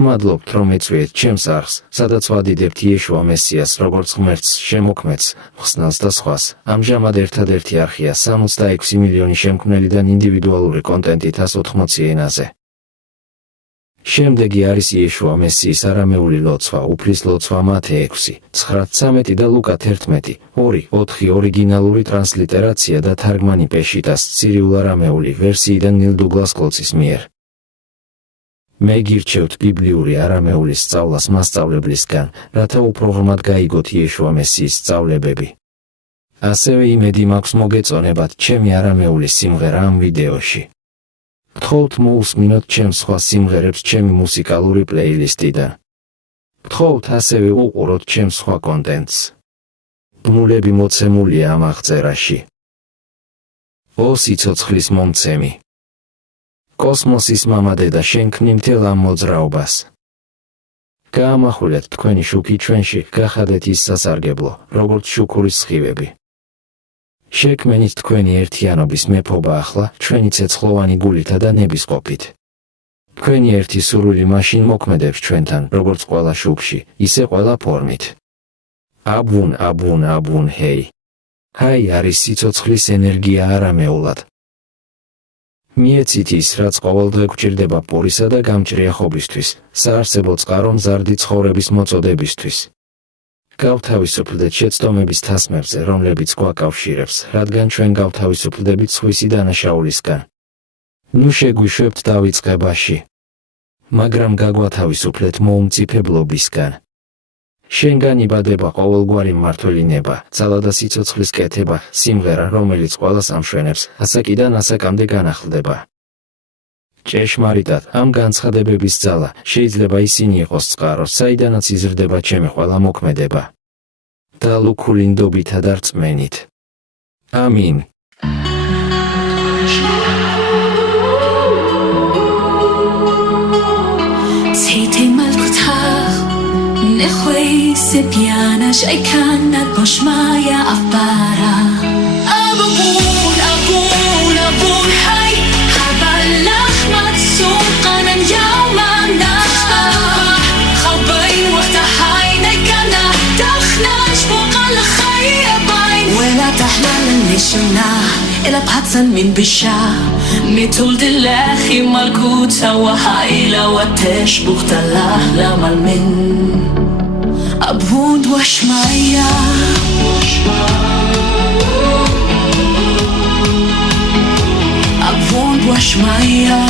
გმადლობთ, რომ ეწვიეთ ჩემს არხს, სადაც ვადიდებთ იეშუა მესიას, როგორც ღმერთს, შემოქმედს, ხსნელს და სხვას. ამჟამად ერთადერთი არხია 66 მილიონი შემქმნელიდან ინდივიდუალური კონტენტით 180 ენაზე. შემდეგი არის იეშუა მესიის არამეული ლოცვა, უფლის ლოცვა მათე 6:9-13 და ლუკა 11:2-4 ორიგინალური ტრანსლიტერაცია და თარგმანი პეშიტას ცირიულ არამეული ვერსიიდან ნილ დუგლას კოლცის მიერ. მე გირჩევთ ბიბლიური არამეულის სწავლას მასწავლებლისგან, რათა უფრო ღრმად გაიგოთ იეშუა მესიის სწავლებები. ასევე იმედი მაქვს მოგეწონებათ ჩემი არამეულის სიმღერა ამ ვიდეოში. გთხოვთ მოусმინოთ ჩემს სხვა სიმღერებს ჩემი მუსიკალური პლეილისტიდან. გთხოვთ ასევე უყუროთ ჩემს სხვა კონტენტს. ბმულები მოცემულია ამ აღწერაში. ო სიცოცხლის მომცემი. კოსმოსის მამადედა შენქმნი მთელ ამ მოძრაობას. გაამახვილეთ თქვენი შუქი ჩვენში, გახადეთ ის სასარგებლო, როგორც შუქურის სხივები. შექმენით თქვენი ერთიანობის მეფობა ახლა, ჩვენი ცეცხლოვანი გულითა და ნებისყოფით. თქვენი ერთი სურვილი მაშინ მოქმედებს ჩვენთან, როგორც ყველა შუქში, ისე ყველა ფორმით. აბუნ, აბუნ, აბუნ, ჰეი. ჰაი არის სიცოცხლის ენერგია არამეულად. მიეცით ის, რაც ყოველდღე გვჭირდება პურისა და გამჭრიახობისთვის, საარსებო წყარო მზარდი ცხოვრების მოწოდებისთვის. გავთავისუფლდეთ შეცდომების თასმებზე, რომლებიც გვაკავშირებს, რადგან ჩვენ გავთავისუფლდებით სხვისი დანაშაულისგან. ნუ შეგვიშვებთ დავიწყებაში. მაგრამ გაგვათავისუფლეთ მოუმწიფებლობისგან. შენგან იბადება ყოველგვარი მმართველინება, ძალა და სიცოცხლის კეთება, სიმღერა, რომელიც ყველას ამშვენებს, ასაკიდან ასაკამდე განახლდება. ჭეშმარიტად, ამ განცხადებების ძალა, შეიძლება ისინი იყოს წყარო, საიდანაც იზრდება ჩემი ყველა მოქმედება. და ლუქული ნდობითა და რწმენით. ამინ. نخوي سبيانا شي كانت مش معايا أفبارا أبون أبون أبون حي حبلخ متسوق أنا يوما نشتا خبي وقت حيني كنا دخنا شبوق الخي باين ولا تحلل النشنا إلا بحتسن من بشا متول دلاخي مالكوتا وحايلة وتشبوق دلاخ لما المن أبود وشمايا أبود وشمايا